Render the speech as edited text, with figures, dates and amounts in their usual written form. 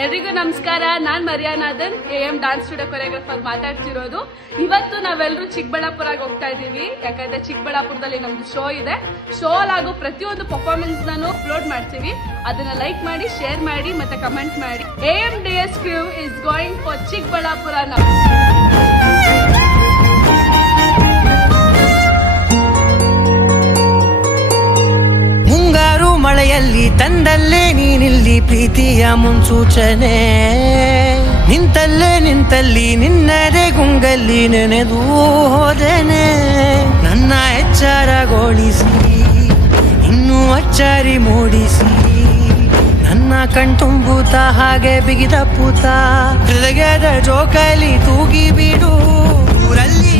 ಎಲ್ರಿಗೂ ನಮಸ್ಕಾರ. ನಾನ್ ಮರಿಯಾನಾದನ್, AM dance studio choreographer ಮಾತಾಡ್ತಿರೋದು. ಇವತ್ತು ನಾವೆಲ್ಲರೂ ಚಿಕ್ಕಬಳ್ಳಾಪುರಕ್ಕೆ ಹೋಗ್ತಾ ಇದೀವಿ. ಯಾಕಂದ್ರೆ ಚಿಕ್ಕಬಳ್ಳಾಪುರದಲ್ಲಿ ನಮ್ದು ಶೋ ಇದೆ. ಶೋ ಆಗೋ ಪ್ರತಿಯೊಂದು ಪರ್ಫಾರ್ಮೆನ್ಸ್ ನಾನು ಅಪ್ಲೋಡ್ ಮಾಡ್ತೀವಿ. ಅದನ್ನ ಲೈಕ್ ಮಾಡಿ, ಶೇರ್ ಮಾಡಿ ಮತ್ತೆ ಕಮೆಂಟ್ ಮಾಡಿ. AMDS crew is going for Chikkaballapur now. ಮಳೆಯಲ್ಲಿ ತಂದಲ್ಲೇ ನೀನಿಲ್ಲಿ ಪ್ರೀತಿಯ ಮುನ್ಸೂಚನೆ, ನಿಂತಲ್ಲಿ ನಿನ್ನದೇ ಗುಂಗಲ್ಲಿ ನೆನೆದು ಹೋದೆನೆ. ನನ್ನ ಎಚ್ಚರಗೊಳಿಸಿ ಇನ್ನೂ ಅಚ್ಚರಿ ಮೂಡಿಸಿ, ನನ್ನ ಕಣ್ತುಂಬುತ್ತ ಹಾಗೆ ಬಿಗಿದ ಪೂತ ಹೃದಯದ ಜೋಕಾಲಿ ತೂಗಿ ಬಿಡು. ಊರಲ್ಲಿ